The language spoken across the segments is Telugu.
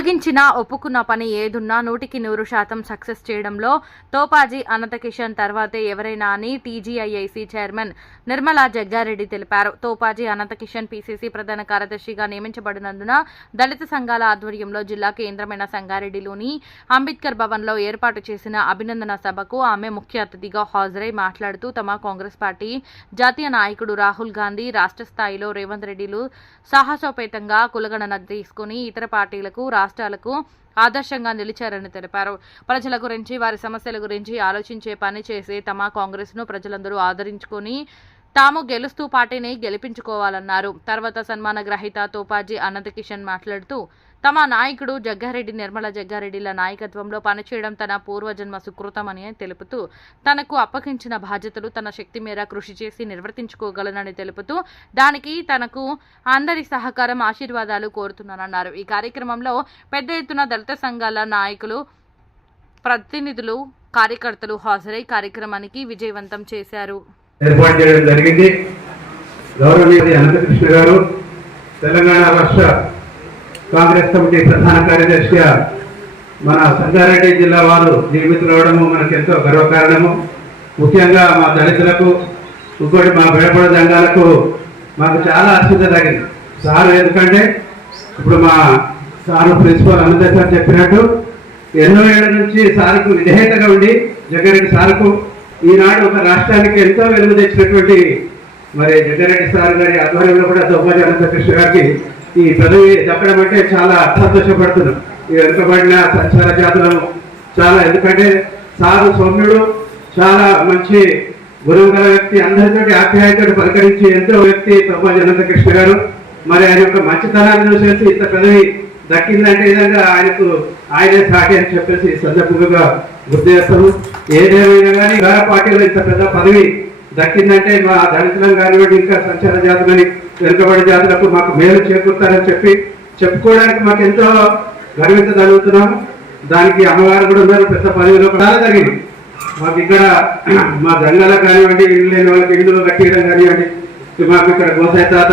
అప్పగించిన ఒప్పుకున్న పని ఏదున్నా 100% సక్సెస్ చేయడంలో తోపాజీ అనంత కిషన్ తర్వాతే ఎవరైనా అని టీజీఐఐసీ చైర్మన్ నిర్మలా జగ్గారెడ్డి తెలిపారు. తోపాజీ అనంత కిషన్ పీసీసీ ప్రధాన కార్యదర్శిగా నియమించబడినందున దళిత సంఘాల ఆధ్వర్యంలో జిల్లా కేంద్రమైన సంగారెడ్డిలోని అంబేద్కర్ భవన్లో ఏర్పాటు చేసిన అభినందన సభకు ఆమె ముఖ్య అతిథిగా హాజరై మాట్లాడుతూ తమ కాంగ్రెస్ పార్టీ జాతీయ నాయకుడు రాహుల్ గాంధీ రాష్ట్ర స్థాయిలో రేవంత్ రెడ్డిలు సాహసోపేతంగా కులగణన తీసుకుని ఇతర పార్టీలకు రాష్ట్రాలకు ఆదర్శంగా నిలిచారని తెలిపారు. ప్రజల గురించి వారి సమస్యల గురించి ఆలోచించే పని చేసే తమ కాంగ్రెస్ను ప్రజలందరూ ఆదరించుకొని తాము గెలుస్తూ పార్టీని గెలిపించుకోవాలన్నారు. తర్వాత సన్మాన గ్రహీత తోపాజీ అనంత కిషన్ మాట్లాడుతూ తమ నాయకుడు జగ్గారెడ్డి నిర్మల జగ్గారెడ్డిల నాయకత్వంలో పనిచేయడం తన పూర్వజన్మ సుకృతమని తెలుపుతూ తనకు అప్పగించిన బాధ్యతలు తన శక్తి మేర కృషి చేసి నిర్వర్తించుకోగలనని తెలుపుతూ దానికి తనకు అందరి సహకారం ఆశీర్వాదాలు కోరుతున్నానన్నారు. ఈ కార్యక్రమంలో పెద్ద ఎత్తున దళిత సంఘాల నాయకులు ప్రతినిధులు కార్యకర్తలు హాజరై కార్యక్రమానికి విజయవంతం చేశారు. ఏర్పాటు చేయడం జరిగింది. గౌరవనీయ అనంతకృష్ణ గారు తెలంగాణ రాష్ట్ర కాంగ్రెస్ కమిటీ ప్రధాన కార్యదర్శిగా మన సంగారెడ్డి జిల్లా వారు నియమితులవడము మనకు ఎంతో గర్వకారణము. ముఖ్యంగా మా దళితులకు ఇంకోటి మా బెడపడ సంఘాలకు మాకు చాలా అర్చించదగింది సారు. ఎందుకంటే ఇప్పుడు మా సారు ప్రిన్సిపల్ అనంత సార్ చెప్పినట్టు ఎన్నో ఏళ్ల నుంచి సారుకు విధేయతగా ఉండి జగ్గారెడ్డి సారుకు ఈనాడు ఒక రాష్ట్రానికి ఎంతో వెలుగు తెచ్చినటువంటి మరి జగ్గారెడ్డి సార్ గారి ఆధ్వర్యంలో కూడా తోపాజీ అనంతకృష్ణ గారికి ఈ పదవి దక్కడం అంటే చాలా సంతోషపడుతున్నాం. ఈ వెనుకబడిన సంచార జాతులను చాలా, ఎందుకంటే సారు సౌమ్యుడు, చాలా మంచి గురువు గల వ్యక్తి, అందరితోటి ఆప్యాయతోటి పలకరించి ఎంతో వ్యక్తి తోపాజీ అనంతకృష్ణ గారు. మరి ఆయన యొక్క మంచితనాన్ని చూసేసి ఇంత పదవి దక్కిందంటే విధంగా ఆయనే సాటి అని చెప్పేసి సందర్భంగా గుర్తు చేస్తాము. ఏదేమైనా కానీ వేరే పార్టీలో ఇంత పెద్ద పదవి దక్కిందంటే మా దళితులను కానివ్వండి, ఇంకా సంచార జాతులని వెనుకబడి జాతులకు మాకు మేలు చేకూరుతారని చెప్పుకోవడానికి మాకు ఎంతో గర్వించగలుగుతున్నాము. దానికి అమ్మగారు కూడా ఉన్నారు, పెద్ద పదవిలో కూడా జరిగింది. మాకు ఇక్కడ మా జంగాలకు కానివ్వండి, ఇల్లు లేని వాళ్ళకి ఇల్లు కట్టియడం కానివ్వండి, మాకు ఇక్కడ గోసాయి తాత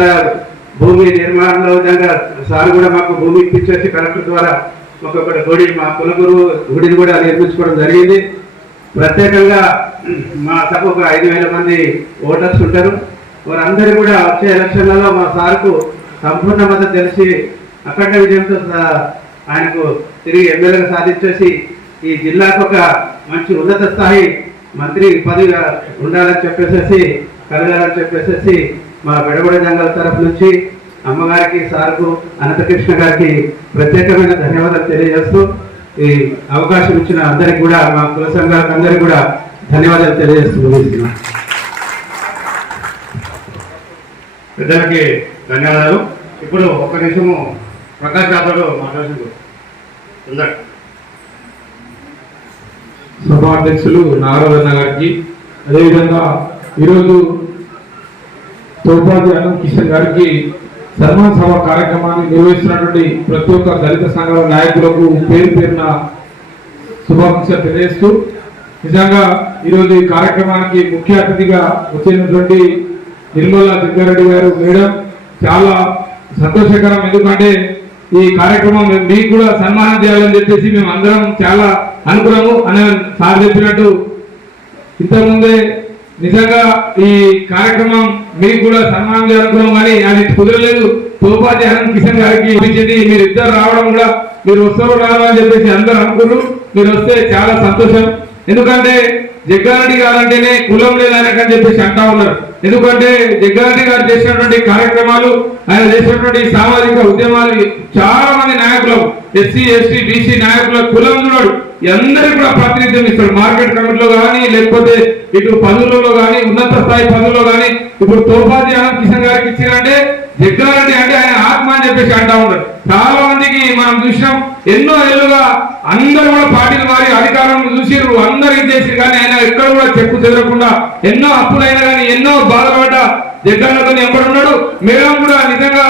భూమి నిర్మాణంలో విధంగా సార్ కూడా మాకు భూమి ఇప్పించేసి కలెక్టర్ ద్వారా మాకు ఒక గుడి, మా కులగురు గుడిని కూడా నిర్మించుకోవడం జరిగింది. ప్రత్యేకంగా మా సభకు ఒక 5,000 మంది ఓటర్స్ ఉంటారు. వారందరూ కూడా వచ్చే ఎలక్షన్లలో మా సార్కు సంపూర్ణ మద్దతు తెలిసి అఖండ విజయంతో ఆయనకు తిరిగి ఎమ్మెల్యేగా సాధించేసి ఈ జిల్లాకు ఒక మంచి ఉన్నత స్థాయి మంత్రి పదవిగా ఉండాలని చెప్పేసి కలగాలని చెప్పేసి మా బెడబడ జంగాల తరఫు నుంచి అమ్మగారికి, సార్కు, అనంతకృష్ణ గారికి ప్రత్యేకమైన ధన్యవాదాలు తెలియజేస్తూ ఈ అవకాశం ఇచ్చిన అందరికి కూడా, మా కుల సంఘాలకు అందరికీ కూడా ధన్యవాదాలు తెలియజేస్తూ ముగిస్తున్నాం. పెద్దలకి ధన్యవాదాలు. ఇప్పుడు ఒక నిమిషము ప్రకాష్ జాతరలో మాట్లాడుతూ సభాధ్యక్షులు నాగరాజన్న గారికి, అదేవిధంగా ఈరోజు తోపాజీ అనంత కిషన్ గారికి సన్మాన సభ కార్యక్రమాన్ని నిర్వహిస్తున్నటువంటి ప్రతి ఒక్క దళిత సంఘాల నాయకులకు పేరు పేరున శుభాకాంక్షలు తెలియజేస్తూ, నిజంగా ఈరోజు ఈ కార్యక్రమానికి ముఖ్య అతిథిగా వచ్చినటువంటి నిర్మలా జగ్గారెడ్డి గారు మేడం చాలా సంతోషకరం. ఎందుకంటే ఈ కార్యక్రమం మీకు కూడా సన్మానం చేయాలని చెప్పేసి మేము అందరం చాలా అనుకున్నాము అని సార్ చెప్పినట్టు. ఇంతకుముందే నిజంగా ఈ కార్యక్రమం మీకు కూడా సన్మానం చేయాలనుకున్నాం, కానీ అది కుదరలేదు. తోపాజీ అనంత కిషన్ గారికి ఇచ్చింది, మీరు ఇద్దరు రావడం కూడా, మీరు వస్తారు రావాలని చెప్పేసి అందరూ అనుకున్నారు. మీరు వస్తే చాలా సంతోషం. ఎందుకంటే జగ్గారెడ్డి గారు అంటేనే కులం లేదనకని చెప్పేసి అంటా ఉన్నారు. ఎందుకంటే జగ్గారెడ్డి గారు చేసినటువంటి కార్యక్రమాలు, ఆయన చేసినటువంటి సామాజిక ఉద్యమాలు చాలా మంది నాయకులు, ఎస్సీ ఎస్టీ బీసీ నాయకుల కులం చూడాడు అందరికీ కూడా ప్రాతినిధ్యం ఇస్తాడు. మార్కెట్ కమిటీలో కానీ, లేకపోతే ఇటు పదవులలో కానీ, ఉన్నత స్థాయి పదవుల్లో కానీ. ఇప్పుడు తోపాజీ అనంత కిషన్ గారికి ఇచ్చారంటే జగ్గారెడ్డి అంటే ఆయన ఆత్మ అని చెప్పేసి అంటా ఉన్నారు. చాలా మందికి మనం చూసినాం, ఎన్నో ఏళ్ళుగా అందరూ కూడా పార్టీలు మారి అధికారం చూసిర్రు, అందరూ ఇది చేసిరు, కానీ ఆయన ఎక్కడ కూడా చెక్కు చెదరకుండా ఎన్నో అప్పులైనా కానీ ఎన్నో బాధపడ్డ జగ్గారెడ్డితో ఎంబడున్నాడు. మేము కూడా నిజంగా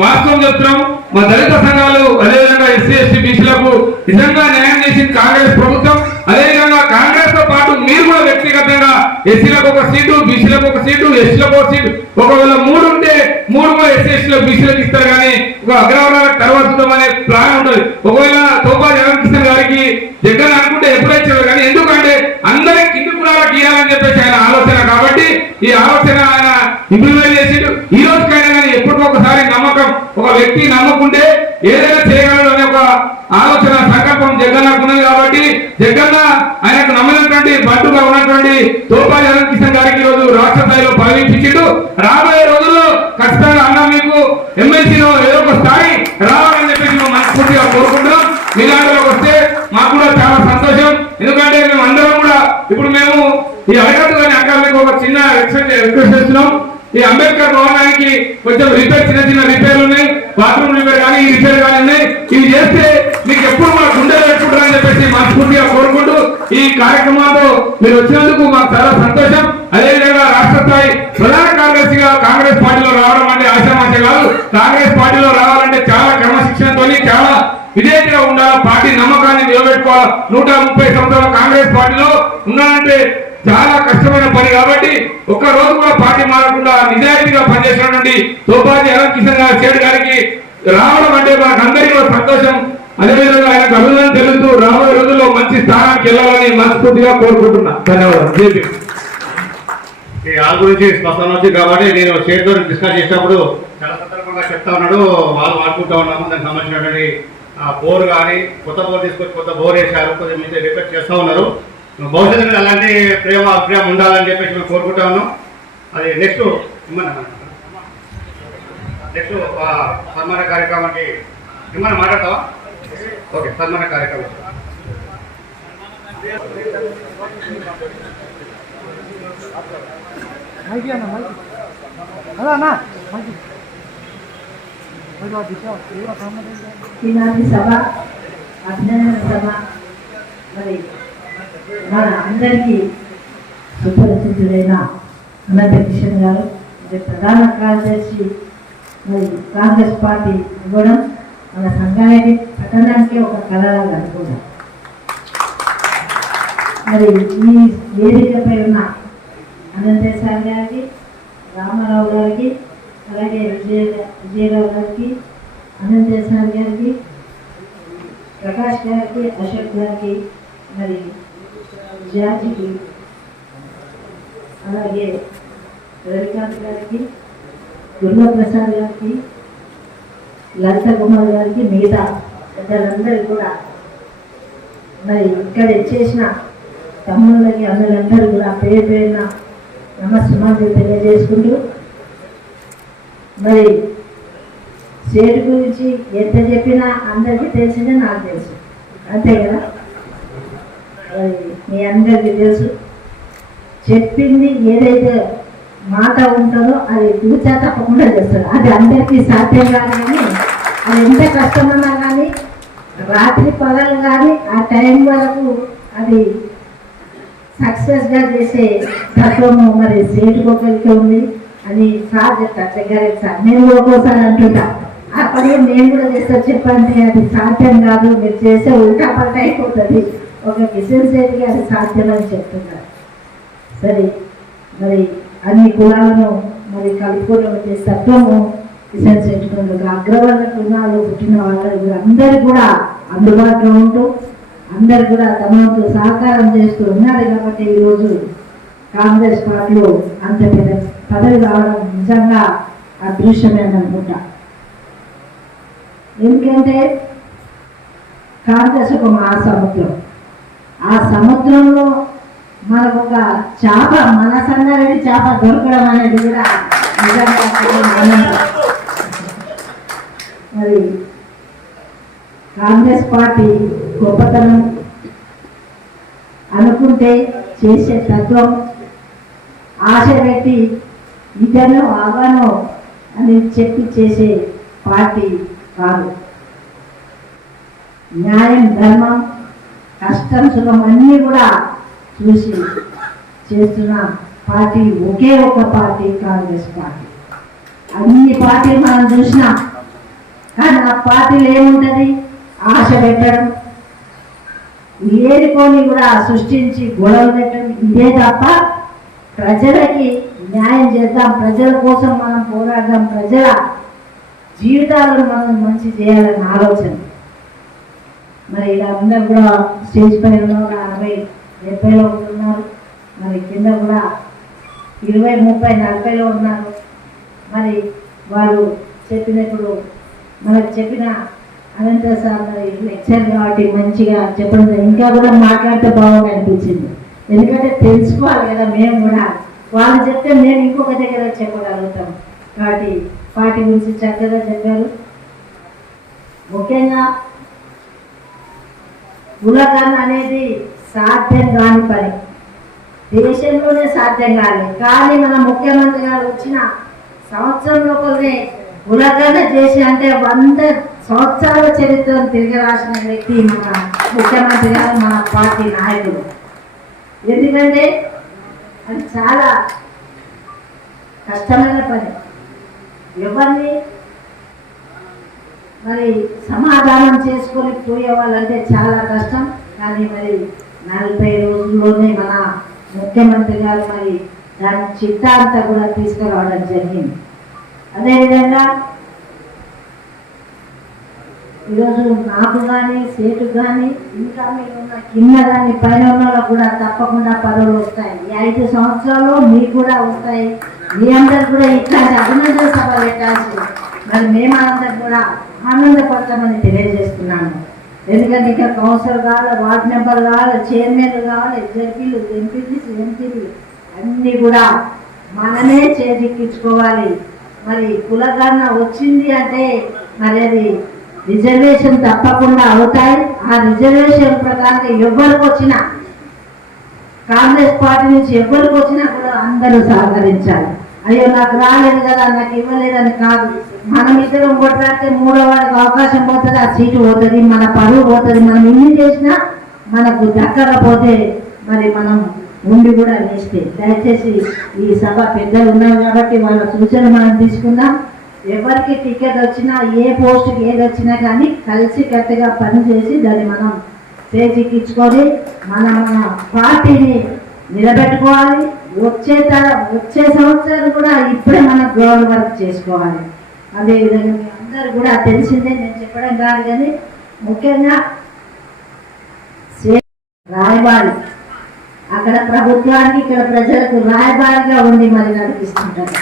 వాస్తవం చెప్తున్నాం, మా దళిత సంఘాలు అదేవిధంగా ఎస్సీ ఎస్టీ బీసీలకు నిజంగా న్యాయం చేసింది కాంగ్రెస్ ప్రభుత్వం. అదేవిధంగా కాంగ్రెస్ తో పాటు మీరు కూడా వ్యక్తిగతంగా ఎస్సీలకు ఒక సీటు, బీసీలకు ఒక సీటు, ఎస్సీలకు ఒక సీటు, ఒకవేళ 3 ఉంటే 3 ఎస్సీ ఎస్టీలకు బీసీలకు ఇస్తారు కానీ ఒక అగ్రవర్ణాల తర్వాత అనే ప్లాన్ ఉంటుంది. ఒకవేళ తోపా జగన్కిషన్ గారికి జగన్ అనుకుంటే ఎప్పుడు వచ్చారు కానీ ఎందుకంటే అందరికి కింది కులాలకు ఇవ్వాలని చెప్పేసి ఆయన ఆలోచన. కాబట్టి ఈ ఆలోచన ఆయన ఇంప్లిమెంట్ చేసిండు. ఈ రోజుకైనా కానీ ఎప్పటికొకసారి నమ్మకం, ఒక వ్యక్తి నమ్మకుంటే ఏదైనా చేయగలడు అనే ఒక ఆలోచన సంకల్పం జగన్నకు ఉన్నది. కాబట్టి జగన్న ఆయనకు నమ్మినటువంటి బంటుగా ఉన్నటువంటి తోపా జగన్కిషన్ గారికి ఈ రోజు రాష్ట్ర స్థాయిలో పదవి ఇచ్చిండు. రాబోయే రోజుల్లో ఖచ్చితంగా అన్న మీకు ఎమ్మెల్సీలో ఏదో ఒక స్థాయి రావాలని చెప్పేసి మేము మనస్ఫూర్తిగా కోరుకుంటున్నాం. మీ దాంట్లోకి వస్తే మాకు కూడా చాలా సంతోషం. ఎందుకంటే మేము అందరం కూడా ఇప్పుడు మేము ఈ అడగదు కానీ అక్కడ మీకు ఒక చిన్న రిక్వెస్ట్ చేస్తున్నాం. ఈ అంబేద్కర్ భవనానికి కొంచెం రిపేర్, చిన్న చిన్న రిపేర్లు ఉన్నాయి, బాత్రూమ్ రిపేర్ కానీ ఈ రిపేర్ కానీ ఉన్నాయి. ఇవి చేస్తే మీకు ఎప్పుడు మా గుండెలు పెట్టుకుంటారని చెప్పేసి మనస్ఫూర్తిగా కోరుకుంటూ ఈ కార్యక్రమాలతో మీరు వచ్చినందుకు మాకు చాలా సంతోషం. అదేవిధంగా రాష్ట్ర స్థాయి ప్రధాన కార్యదర్శిగా కాంగ్రెస్ పార్టీలో రావడం అంటే ఆశామాష కాదు. కాంగ్రెస్ పార్టీలో రావాలంటే చాలా క్రమశిక్షణతో చాలా విధేయతగా ఉండాలి. పార్టీ నమ్మకాన్ని నిలబెట్టుకోవాలి. 130 సంవత్సరాల కాంగ్రెస్ పార్టీలో ఉన్నారంటే చాలా కష్టమైన పని. కాబట్టి ఒక్క రోజు కూడా పార్టీ మారకుండా నిజాయితీగా పనిచేసినటువంటి తోపాజీ జగన్కిషన్ గారి గారికి రావడం అంటే మనకు అందరికీ కూడా సంతోషం. అదేవిధంగా ఆయనకు అభినందన తెలుస్తూ రాబోయే రోజుల్లో మంచి స్థానానికి వెళ్ళాలని మనస్ఫూర్తిగా కోరుకుంటున్నా. ధన్యవాదాలు. ఈ ఆల్ గురించి స్పష్టం వచ్చింది కాబట్టి నేను స్టేట్ తో డిస్కస్ చేసినప్పుడు చాలా సందర్భంగా చెప్తా ఉన్నాడు. వాళ్ళు వాడుకుంటా ఉన్నాము. దానికి సంబంధించినటువంటి బోర్ కానీ కొత్త బోర్ తీసుకొచ్చి కొత్త బోర్ వేశారు, కొంచెం మీద రిపేర్ చేస్తూ ఉన్నారు. భవిష్యత్తులో అలాంటి ప్రేమ అభిప్రాయం ఉండాలని చెప్పేసి మేము కోరుకుంటా ఉన్నాం. అది నెక్స్ట్ సన్మాన కార్యక్రమానికి ఏమన్నా మాట్లాడతావా? ఓకే, సన్మాన కార్యక్రమం. ఈనాటి సభ అభినందన సభ. మరి మన అందరికీ సుపరిచితుడైన అనంతకిషన్ గారు మరి ప్రధాన కార్యదర్శి మరి కాంగ్రెస్ పార్టీ ఇవ్వడం మన సంఘానికి పట్టణానికి ఒక కళలాగా అనుకుంటాం. మరి ఈ వేదికపై ఉన్న అనంతేశ్వర గారికి, రామారావు గారికి, అలాగే విజయరావు గారికి, అనంతేశ్వర గారికి, ప్రకాష్ గారికి, అశోక్ గారికి, మరి జార్జికి, అలాగే రవికాంత్ గారికి, దుర్గాప్రసాద్ గారికి, లలిత కుమార్ గారికి, మిగతా పెద్దలందరూ కూడా మరి ఇక్కడ చేసిన తమ్ముళ్ళకి అందరందరూ కూడా పేరు పేరున నమస్సుమాలు తెలియజేసుకుంటూ, మరి స్టేట్ గురించి ఎంత చెప్పినా అందరికీ తెలిసిందే నాకు తెలుసు, అంతే కదా. మరి మీ అందరికీ తెలుసు, చెప్పింది ఏదైతే మాట ఉంటుందో అది కూర్చా తప్పకుండా చేస్తారు. అది అందరికీ సాధ్యం కాదు కానీ అది ఎంత కష్టమన్నా కానీ రాత్రి పగలు కానీ ఆ టైం వరకు అది సక్సెస్గా చేసే తత్వము మరి సేటుకొకరికి ఉంది అని సార్ చెప్తారు. దగ్గర సార్ నేను ఒక్కోసారి అంటుంటా, ఆ పని నేను కూడా చేస్తా చెప్పండి, అది సాధ్యం కాదు, మీరు చేసే ఉల్టా పల్ట అయిపోతుంది, ఒక కిషన్ సేట్కి అది సాధ్యం అని చెప్తున్నారు. సరే, మరి అన్ని కులాలను మరి కలుపుకొని వచ్చే తత్వము కిషన్ సేట్టుకున్నందుకు అగ్రవర్ణ కులాలు పుట్టిన వాళ్ళు అందరూ కూడా అందుబాటులో ఉంటూ అందరు కూడా తమకు సహకారం చేస్తూ ఉన్నారు. కాబట్టి ఈరోజు కాంగ్రెస్ పార్టీలో అంత పెద్ద పదవి రావడం నిజంగా అదృష్టమే అనుకుంటా. ఎందుకంటే కాంగ్రెస్ ఒక మహాసముద్రం, ఆ సముద్రంలో మనకు ఒక చేప, మన సంగారెడ్డి చేప దొరకడం అనేది కూడా నిజంగా మరి కాంగ్రెస్ పార్టీ గొప్పతనం అనుకుంటే చేసే తత్వం, ఆశ పెట్టి ఇదనో అవనో అని చెప్పి చేసే పార్టీ కాదు. న్యాయం, ధర్మం, కష్టం, సుఖం అన్నీ కూడా చూసి చేస్తున్న పార్టీ ఒకే ఒక పార్టీ కాంగ్రెస్ పార్టీ. అన్ని పార్టీలు మనం చూసినాం కానీ ఆ పార్టీలు ఏముంటుంది, ఆశ పెట్టడం, లేనిపోని కూడా సృష్టించి గొడవలు పెట్టడం, ఇదే తప్ప ప్రజలకి న్యాయం చేద్దాం, ప్రజల కోసం మనం పోరాడదాం, ప్రజల జీవితాలను మనం మంచి చేయాలన్న ఆలోచన. మరి ఇలా అందరూ కూడా స్టేజ్ పైన 60-70లో ఉన్నారు, మరి కింద కూడా 20-30-40లో ఉన్నారు. మరి వాళ్ళు చెప్పినప్పుడు మనకు చెప్పిన అనంత సార్ మరి లెక్చర్ కాబట్టి మంచిగా చెప్పడం ఇంకా కూడా మాట్లాడితే బాగుంది అనిపించింది. ఎందుకంటే తెలుసుకోవాలి కదా, మేము కూడా వాళ్ళు చెప్తే మేము ఇంకొక దగ్గర చెప్పగలుగుతాం. కాబట్టి వాటి గురించి చక్కగా చెప్పారు. ముఖ్యంగా కులగణన అనేది సాధ్యం కాని పని, దేశంలోనే సాధ్యం కాదు. కానీ మన ముఖ్యమంత్రి గారు వచ్చిన సంవత్సరం లోపలనే కులగణన చేసి అంటే 100 సంవత్సరాల చరిత్రను తిరిగి రాసిన వ్యక్తి మన ముఖ్యమంత్రి గారు, మన పార్టీ నాయకుడు. ఎందుకంటే అది చాలా కష్టమైన పని. ఎవరిని మరి సమాధానం చేసుకొని పోయే వాళ్ళంటే చాలా కష్టం. కానీ మరి 40 రోజుల్లోనే మన ముఖ్యమంత్రి గారు మరి దాని చిట్టా అంతా కూడా తీసుకురావడం జరిగింది. అదేవిధంగా ఈరోజు నాకు కానీ సేటు కానీ ఇంకా మీరు ఉన్న కింద కానీ పైన ఉన్న వాళ్ళకు కూడా తప్పకుండా పదవులు వస్తాయి. ఈ 5 సంవత్సరాల్లో మీకు కూడా వస్తాయి. మీ అందరు కూడా ఇట్లాంటి అభినందన సభ పెట్టాల్సి మరి మేమందరం కూడా ఆనందపడతామని తెలియజేస్తున్నాను. ఎందుకంటే ఇంకా కౌన్సిలర్ కావాలి, వార్డు మెంబర్ కావాలి, చైర్మన్లు కావాలి, జడ్పీలు, ఎంపీటీసీ, ఎంపీలు అన్నీ కూడా మనమే చేజిక్కించుకోవాలి. మరి కులగణన వచ్చింది అంటే మరి అది రిజర్వేషన్ తప్పకుండా అవుతాయి. ఆ రిజర్వేషన్ ప్రకారం ఎవరికి వచ్చినా, కాంగ్రెస్ పార్టీ నుంచి ఎవరికి వచ్చినా కూడా అందరూ సహకరించాలి. అయ్యో నాకు రాలేదు కదా, నాకు ఇవ్వలేదని కాదు. మనం ఇద్దరం కొట్లాడితే 3వ వాడికి అవకాశం పోతుంది, ఆ సీటు పోతుంది, మన పరువు పోతుంది. మనం ఇన్ని చేసినా మనకు దక్కకపోతే మరి మనం ఉండి కూడా వేస్తే. దయచేసి ఈ సభ పెద్దలు ఉన్నారు కాబట్టి వాళ్ళ సూచన మనం తీసుకుందాం. ఎవరికి టికెట్ వచ్చినా, ఏ పోస్టుకి ఏది వచ్చినా కానీ కలిసి కట్టుగా పనిచేసి దాన్ని మనం చేజిక్కించుకొని మన పార్టీని నిలబెట్టుకోవాలి. వచ్చే సంవత్సరం కూడా ఇప్పుడే మనం గ్రౌండ్ వర్క్ చేసుకోవాలి. అదేవిధంగా మీ అందరూ కూడా తెలిసిందే, నేను చెప్పడం కాదు. కానీ ముఖ్యంగా రాయబారి అక్కడ ప్రభుత్వానికి, ఇక్కడ ప్రజలకు రాయబారిగా ఉండి మరి నడిపిస్తుంటారు.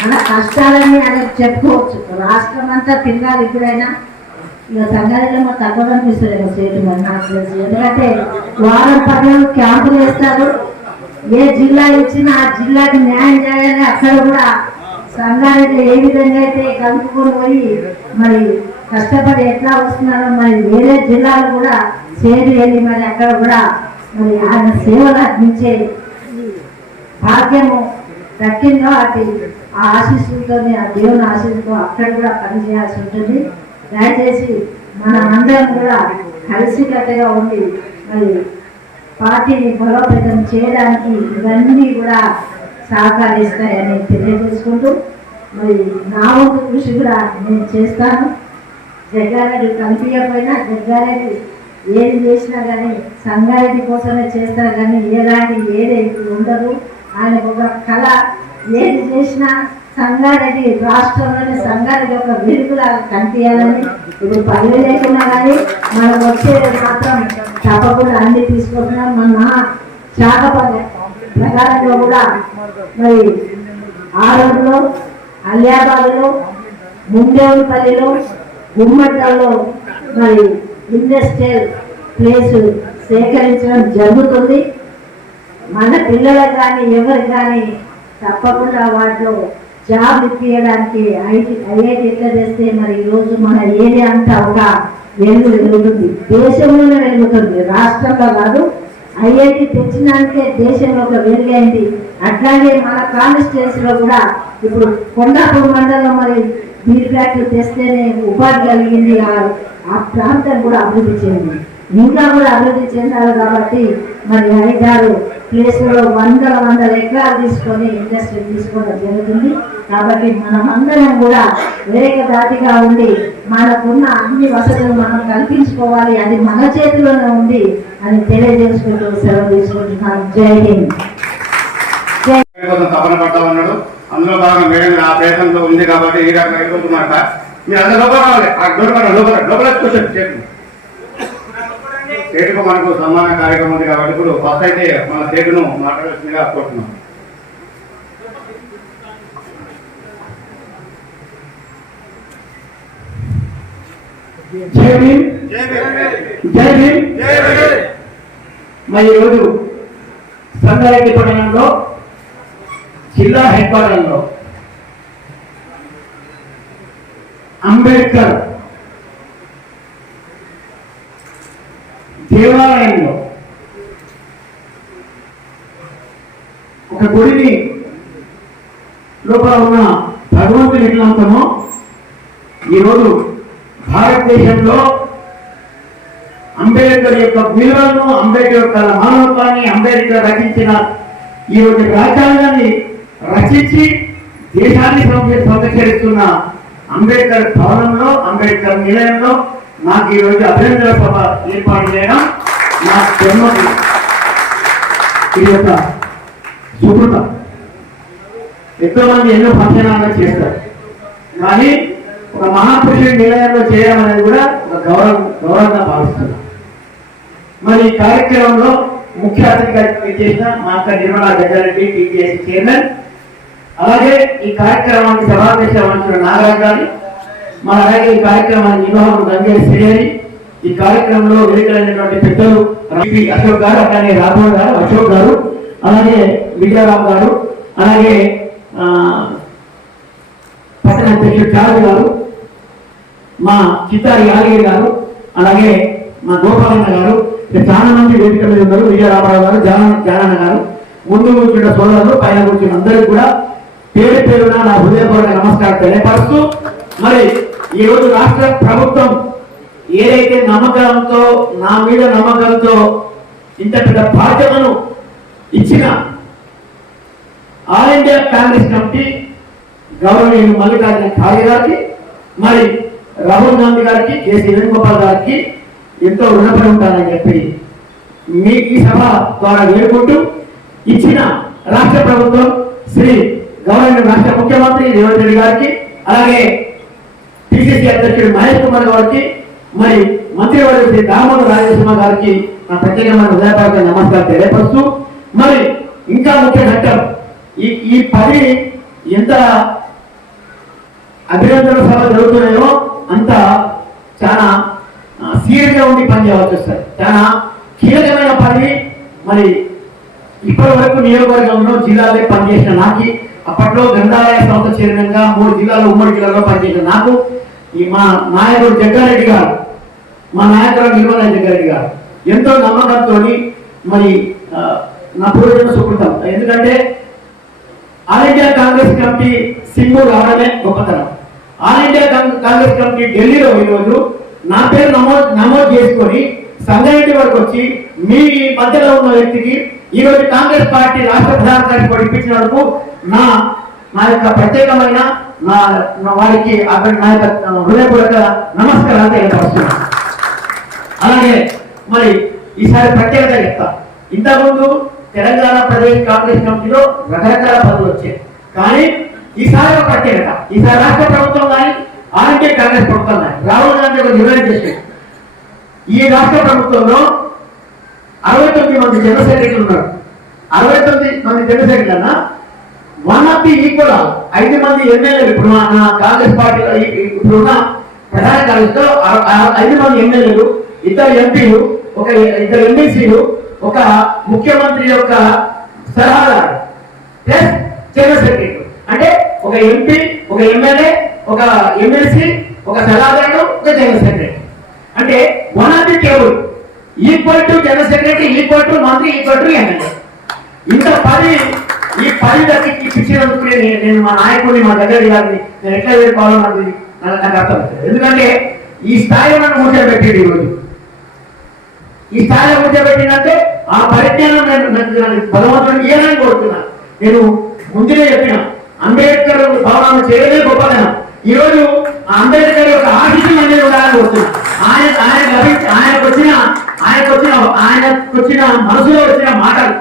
మన కష్టాలని అనేది చెప్పుకోవచ్చు. రాష్ట్రం అంతా తిరగాలి ఎప్పుడైనా. ఇక సంగారెడ్డిలో తక్కువ కనిపిస్తుంది సేటు మరి నాకు తెలిసి. ఎందుకంటే వారం 10 రోజులు క్యాంపులు వేస్తారు. ఏ జిల్లా ఇచ్చినా ఆ జిల్లాకి న్యాయం చేయాలని అక్కడ కూడా సంగారెడ్డి ఏ విధంగా అయితే కలుపుకొని పోయి మరి కష్టపడి ఎట్లా వస్తున్నారో మరి వేరే జిల్లాలు కూడా సేటు వెళ్ళి మరి అక్కడ కూడా మరి ఆయన సేవలు అందించే భాగ్యము దక్కిందో అది ఆ ఆశీస్సులతో, ఆ దేవుని ఆశీస్సుతో అక్కడ కూడా పనిచేయాల్సి ఉంటుంది. దయచేసి మనం అందరం కూడా కలిసికట్టుగా ఉండి మరి పార్టీని బలోపేతం చేయడానికి ఇవన్నీ కూడా సహకరిస్తాయని తెలియజేసుకుంటూ మరి నా వంతు కృషి కూడా నేను చేస్తాను. జగ్గారెడ్డి కనిపించకపోయినా జగ్గారెడ్డి ఏది చేసినా కానీ సంగారెడ్డి కోసమే చేస్తారు. కానీ ఏది ఉండదు. ఆయన ఒక కళ, ఏది చేసినా సంగారెడ్డి రాష్ట్రంలోని సంగారెడ్డి ఒక వెలుగులాగా కనిపించాలని. ఇప్పుడు పల్లె లేకున్నా కానీ మనం వచ్చేది మాత్రం తప్పకుండా అన్ని తీసుకుంటున్నాం. మన శాఖపల్లి ప్రకారంలో కూడా మరి ఆరోగ్యంలో, అలియాబాద్లో, ముందేవులపల్లిలో, గుమ్మట్లో మరి ఇండస్ట్రియల్ ప్లేస్ సేకరించడం జరుగుతుంది. మన పిల్లలకు కానీ ఎవరికి కానీ తప్పకుండా వాటిలో జాబ్ ఇప్పించడానికి ఐఐటి ఎట్లా చేస్తే మరి ఈరోజు మన ఏరియా అంతా ఒక వెలుగుతుంది. దేశంలోనే వెలుగుతుంది, రాష్ట్రంలో కాదు. ఐఐటి తెచ్చినాకే దేశంలో ఒక వెలుగైంది. అట్లాగే మన కాన్స్టిట్యున్సీలో కూడా ఇప్పుడు కొండాపూర్ మండలంలో మరి బీర్ ఫ్యాక్టరీ తెస్తేనే ఉపాధి కలిగింది. ఆ ప్రాంతం కూడా అభివృద్ధి చెందింది, ఇంకా కూడా అభివృద్ధి చెందాలి. కాబట్టి మరి 5-6 ప్లేసుల్లో 100 ఎకరాలు తీసుకొని ఇండస్ట్రీ తీసుకోవడం జరుగుతుంది. కాబట్టి మనం అందరం కూడా ఏకదాటిగా ఉండి మనకున్న అన్ని వసతులు మనం కల్పించుకోవాలి. అది మన చేతిలోనే ఉంది. అని తెలియజేసుకుంటూ సెలవు తీసుకుంటున్నాను. జై హింద్. కోసం తపన పడతామన్నాడు. అందులో భాగంగా మేడం ఆ ప్రయత్నంలో ఉంది కాబట్టి ఈ రకంగా వెళ్ళిపోతున్నమాట. మీరు అందరూ లోపల రావాలి. ఆ లోపల స్టేట్కు మనకు సన్మాన కార్యక్రమం ఉంది కాబట్టి ఇప్పుడు ఫస్ట్ అయితే మన స్టేట్ను మాట్లాడాల్సిందిగా కోరుతున్నాం. జై భీమ్, జై భీమ్. మరి ఈరోజు సంగారెడ్డి పట్టణంలో జిల్లా హెడ్ క్వార్టర్లో అంబేద్కర్ దేవాలయంలో ఒక గుడిని లోపల ఉన్న భగవంతుని ఎట్లంతమో ఈరోజు భారతదేశంలో అంబేద్కర్ యొక్క విలువలను, అంబేద్కర్ యొక్క మానవత్వాన్ని, అంబేద్కర్ రచించిన ఈ రోజు రాజ్యాంగాన్ని రచించి దేశాన్ని సంరక్షిస్తున్న అంబేద్కర్ భవనంలో, అంబేద్కర్ నిలయంలో నాకు ఈరోజు అభినందన సభ ఏర్పాటు చేయడం నా జన్మకి ఇది ఒక సుకృతం. ఎంతో మంది ఎన్నో ఫంక్షనాలు చేస్తారు, కానీ ఒక మహాపురుషుడి నిలయంలో చేయడం అనేది కూడా ఒక గౌరవంగా భావిస్తున్నారు. మరి ఈ కార్యక్రమంలో ముఖ్య అతిథిగా చేసిన మా అక్క నిర్మలా జగ్గారెడ్డి టీజీఐసీ చైర్మన్, అలాగే ఈ కార్యక్రమానికి సభాధ్యక్ష వహించిన నాగరాజ్ గారి, అలాగే ఈ కార్యక్రమాన్ని నిర్వహణ రంగేష్ శ్రీహరి, ఈ కార్యక్రమంలో వేదికలైనటువంటి పెద్దలు అశోక్ గారు, అలాగే రాఘవ్ గారు, అశోక్ గారు, అలాగే విజయరామ్ గారు, అలాగే పట్టణ అధ్యక్షుడు చారు గారు, మా చిత్తారి యాదగిరి గారు, అలాగే మా గోపాలన్న గారు, చాలా మంది వేదిక మీద ఉన్నారు. విజయరామారావు గారు, జానన్న గారు, ముందు కూర్చున్న సోదరులు, పైన కూర్చున్న అందరికీ కూడా పేరు పేరున నా హృదయపూర్వక నమస్కారం తెలియపరుస్తూ, మరి ఈ రోజు రాష్ట్ర ప్రభుత్వం ఏదైతే నమ్మకంతో, నా మీద నమ్మకంతో ఇంత పెద్ద బాధ్యతను ఇచ్చిన ఆల్ ఇండియా కాంగ్రెస్ కమిటీ గౌరవనీయులు మల్లికార్జున ఖార్గే గారికి, మరి రాహుల్ గాంధీ గారికి, కేసీ వేణుగోపాల్ గారికి ఎంతో రుణపడి ఉంటానని చెప్పి మీ ఈ సభ ద్వారా వేడుకుంటూ, ఇచ్చిన రాష్ట్ర ప్రభుత్వం శ్రీ గౌరవ రాష్ట్ర ముఖ్యమంత్రి రేవంత్ రెడ్డి గారికి, అలాగే పిసిసి అధ్యక్షుడు మహేష్ కుమార్ గారికి, మరి మంత్రివర్గ శ్రీ దామోదర్ రాజేశ్వర గారికి నా ప్రత్యేకమైన హృదయపూర్వక నమస్కారం తెలియపరుస్తూ, మరి ఇంకా ముఖ్య ఘట్టం ఈ పని ఎంత అభినందన సభ జరుగుతున్నాయో అంత చాలా సీరియస్ గా ఉండి పనిచేయవలసి వస్తుంది. చాలా కీలకమైన పని. మరి ఇప్పటి వరకు నియోజకవర్గంలో జిల్లాలో పనిచేసిన నాకు, అప్పట్లో గ్రంథాలయ సంస్థ చైర్మన్ గా 3 జిల్లాలు, ఉమ్మడి జిల్లాలో పనిచేసిన నాకు, ఈ మా నాయకుడు జగ్గారెడ్డి గారు, మా నాయకుడు నిర్మలా జగ్గారెడ్డి గారు ఎంతో నమ్మకంతో, మరి నా పూర్వజన్మ సుకృతం. ఎందుకంటే all India Congress committee Singur రావడమే గొప్పతనం. ఆల్ ఇండియా కాంగ్రెస్ కమిటీ ఢిల్లీలో ఈరోజు నా పేరు నమోదు చేసుకొని సంగారెడ్డి వరకు వచ్చి మీ మధ్యలో ఉన్న వ్యక్తికి ఈరోజు కాంగ్రెస్ పార్టీ రాష్ట్ర ప్రధాన కార్యదర్శి ఇప్పించినందుకు నా యొక్క ప్రత్యేకమైన నా వారికి నా యొక్క హృదయపూర్వక నమస్కారాలు తెలియపరుస్తున్నాను. అలాగే మరి ఈసారి ప్రత్యేకత చెప్తా. ఇంతకుముందు తెలంగాణ ప్రదేశ్ కాంగ్రెస్ కమిటీలో రకరకాల పదవులు వచ్చాయి, కానీ ఈసారి ఒక ప్రత్యేకత. ఈసారి రాష్ట్ర ప్రభుత్వం కానీ, ఆల్ ఇండియా కాంగ్రెస్ ప్రభుత్వం కానీ రాహుల్ గాంధీ ఒక నిర్ణయం చేశారు. ఈ రాష్ట్ర ప్రభుత్వంలో 69 మంది జనరల్ సెక్రటరీలు ఉన్నారు. 69 మంది జనరల్ సెక్రటరీ అన్న 1 ఆఫ్ ది ఈక్వల్ 5 మంది ఎమ్మెల్యేలు. ఇప్పుడు నా కాంగ్రెస్ పార్టీలో ఇప్పుడున్న ప్రధాన కార్యదర్శితో 5 మంది ఎమ్మెల్యేలు, 2 ఎంపీలు, 2 ఎమ్మెల్సీలు, ఒక ముఖ్యమంత్రి యొక్క సలహాదారు ప్లస్ జనరల్ సెక్రటరీ. అంటే ఒక ఎంపీ, ఒక ఎమ్మెల్యే, ఒక ఎమ్మెల్సీ, ఒక సలహాదారుడు, ఒక జనరల్ సెక్రటరీ. అంటే 1 of the table equal to general secretary, equal to మంత్రి, ఈక్వల్ టు ఎమ్మెల్యే. ఇంత 10 దగ్గరికి ఇచ్చినందుకు నేను మా నాయకుడిని, మా దగ్గర గారిని నేను ఎట్లా వేడుకోవాలో నాకు అర్థం. ఎందుకంటే ఈ స్థాయిలో నన్ను కూర్చోబెట్టింది. ఈరోజు ఈ స్థాయిలో కూర్చోబెట్టిందంటే ఆ పరిజ్ఞానం నేను భగవంతుడిని ఇయ్యాలని కోరుతున్నాను. నేను ముందునే చెప్పిన అంబేద్కర్ భవనాన్ని చేయడమే గొప్పదనం. ఈ రోజు అంబేద్కర్ యొక్క ఆశీస్సులు అనేది ఉండాలని కోరుతున్నాను. ఆయనకు వచ్చిన ఆయనకు వచ్చిన మనసులో వచ్చిన మాటలు,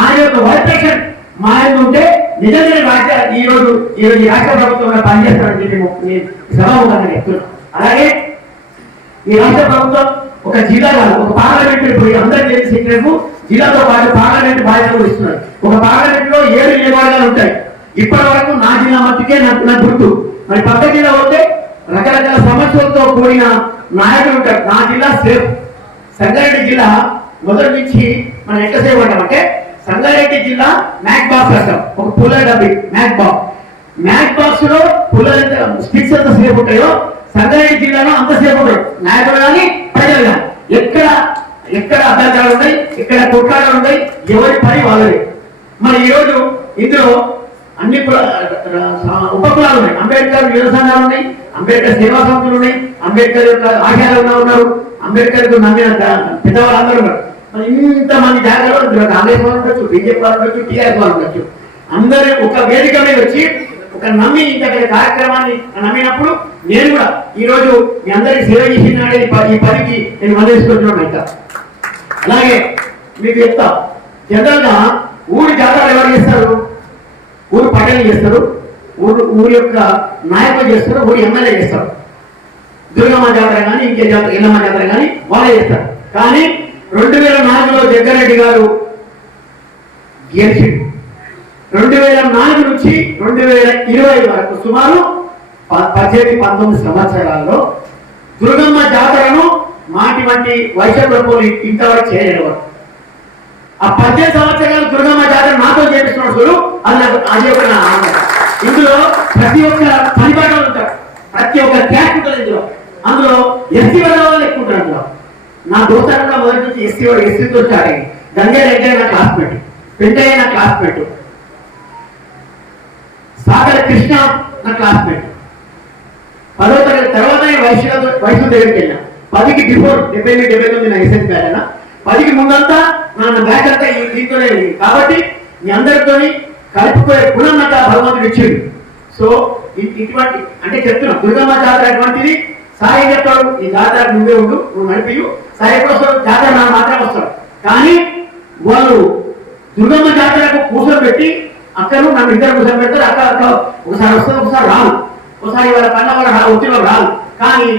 ఆయన యొక్క వైబ్రేషన్ మా ఆయన ఉంటే నిజంగా ఈ రోజు ఈ రాష్ట్ర ప్రభుత్వంలో పనిచేస్తారని చెప్పి నేను సభాముఖంగా చెప్తున్నాను. అలాగే ఈ రాష్ట్ర ప్రభుత్వం ఒక జిల్లా కాదు, ఒక పార్లమెంట్ పోయి అందరూ తెలిసి జిల్లాతో పాటు పార్లమెంట్ బాధ్యతలు ఇస్తున్నారు. ఒక పార్లమెంట్ లో 7 నియోజకవర్గాలు ఉంటాయి. ఇప్పటి వరకు నా జిల్లా మట్టుకే నాకు గుర్తు. మరి పక్క జిల్లా ఉంటే రకరకాల సమస్యలతో కూడిన నాయకులు ఉంటారు. నా జిల్లా సేఫ్. సంగారెడ్డి జిల్లా మొదటి నుంచి మనం ఎట్లా సేఫ్ అంటామంటే, సంగారెడ్డి జిల్లా మ్యాక్ బాక్స్ అంటాం. ఒక పుల్ల డబ్బి మ్యాక్ బాక్స్ లో పుల్ల స్టిక్స్ ఎంత సేఫ్ ఉంటాయో సంగారెడ్డి జిల్లాలో అంత సేఫ్ ఉంటాయి. నాయకులు కానీ ప్రజలు కానీ ఎక్కడ అభ్యంతరాలు ఉన్నాయి, ఎక్కడ కొట్లాటలు ఉన్నాయి, ఎవరి పని వాళ్ళది. మరి ఈరోజు ఇందులో అన్ని ఉపకులాలు ఉన్నాయి. అంబేద్కర్ యువ సంఘాలు ఉన్నాయి, అంబేద్కర్ సేవా సంస్థలు ఉన్నాయి, అంబేద్కర్ యొక్క ఆశయాలు ఉన్నారు, అంబేద్కర్ నమ్మిన పెద్దవాళ్ళందరూ ఉన్నారు. మరి ఇంతమంది జాగ్రత్తలు కాంగ్రెస్ వాళ్ళు ఉండొచ్చు, బీజేపీ వాళ్ళు ఉండొచ్చు, టీఆర్ఎస్ వాళ్ళు ఉండొచ్చు. అందరూ ఒక వేదిక మీద వచ్చి ఒక నమ్మి ఇంత కార్యక్రమాన్ని నమ్మినప్పుడు నేను కూడా ఈ రోజు మీ అందరికి సేవ చేసినాడే ఈ పనికి నేను మద్దతుకుంటున్నాను. ఇంకా అలాగే మీకు చెప్తా, జనరల్ గా ఊరి జాతరలు ఎవరు చేస్తారు? ఊరు పట్టణ చేస్తారు, ఊరి యొక్క నాయకులు చేస్తారు, ఊరి ఎమ్మెల్యే చేస్తారు. దుర్గమ్మ జాతర కానీ ఇంకే జాతర, ఎల్లమ్మ జాతర కానీ వాళ్ళే చేస్తారు. కానీ 2004లో జగ్గారెడ్డి గారు గెలిచిండు. 2004 నుంచి 2020 వరకు సుమారు 18-19 సంవత్సరాల్లో దుర్గమ్మ జాతరను మాటి వంటి వైశ్యప్రభువులు ఇంతవరకు చేయలేరు. ఆ 18 సంవత్సరాలు దుర్గమ్మ జాతర నాతో చేపిస్తున్నాడు చూడు, అది నాకు అది ఒక ఆనందం. ఇందులో ప్రతి ఒక్క పనిపాటలు ఉంటారు, ప్రతి ఒక్క క్యాస్ట్ ఉంటుంది ఇందులో. అందులో ఎస్సీ వాళ్ళు ఎక్కువ ఉంటారు. అందులో నా దోస్తారంలో మొదటి నుంచి ఎస్సీతో స్టార్ట్ అయ్యింది. గంగే రెడ్డి నా క్లాస్మేట్, పెంటయ్య నా క్లాస్మేట్, సాగర కృష్ణ నా క్లాస్మేట్. 10వ తరగతి తర్వాత వయసు దగ్గరికి వెళ్ళిన. 10కి బిఫోర్ 78 నా ఎస్ఎస్ బ్యాచ్ అయినా, 10కి ముందంతా నా బ్యాచ్ అంతా దీంతోనే వెళ్ళింది. కాబట్టి మీ అందరితోని కలుపుకోయే గుణం నాకు భగవంతుడు ఇచ్చింది. సో ఇటువంటి అంటే చెప్తున్నా, దుర్గమ్మ జాతర అటువంటిది. సాయి చెప్తాడు, ఈ జాతర నువ్వే ఉండు, నువ్వు నడిపియు. సాయి ఎప్పుడు వస్తాడు? జాతర నా మాత్రమే వస్తాడు. కానీ వాళ్ళు దుర్గమ్మ జాతరకు కూర్చోబెట్టి అక్కను నన్ను ఇద్దరు కూర్చొని పెడతారు. అక్క ఒకసారి వస్తుంది, ఒకసారి రాదు, ఒకసారి వాళ్ళ కన్న వాళ్ళ వచ్చిన రాదు. కానీ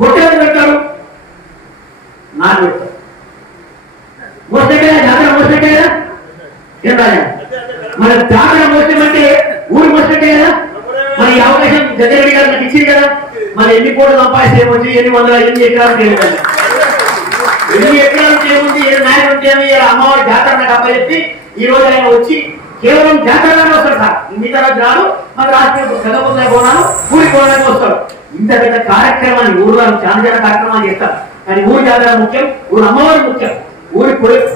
గొట్టెలు పెడతారు, నాకు పెడతారు. మోసే జాతర మోసే కదా ఏం రాజా, మన జాతర మోసమంటే ఊరు మోసే కదా. మరి ఈ అవకాశం జగన్ గారు నాకు ఇచ్చింది కదా. మరి ఎన్ని కోట్లు సంపాదిస్తే ఏమొచ్చి, ఎన్ని వందల ఎన్ని ఎకరాలు చేయగలరు, ఎన్ని ఎకరాలు ఏముంది, ఏ నాయకులు ఉంటేమి అమ్మవారి జాతర నాకు అప్పచెప్పి ఈ రోజు ఆయన వచ్చి కేవలం జాతరగానే వస్తాడు సార్. మిగతా రోజు రాడు. మన రాష్ట్ర పెద్దపొద్దులే పోనాను, ఊరికి పోవడానికి వస్తాడు. ఇంత పెద్ద కార్యక్రమాన్ని ఊళ్ళో చాలా చాలా కార్యక్రమాలు చేస్తారు. కానీ ఊరి జాతర ముఖ్యం, ఊరు అమ్మవారి ముఖ్యం. ఊరి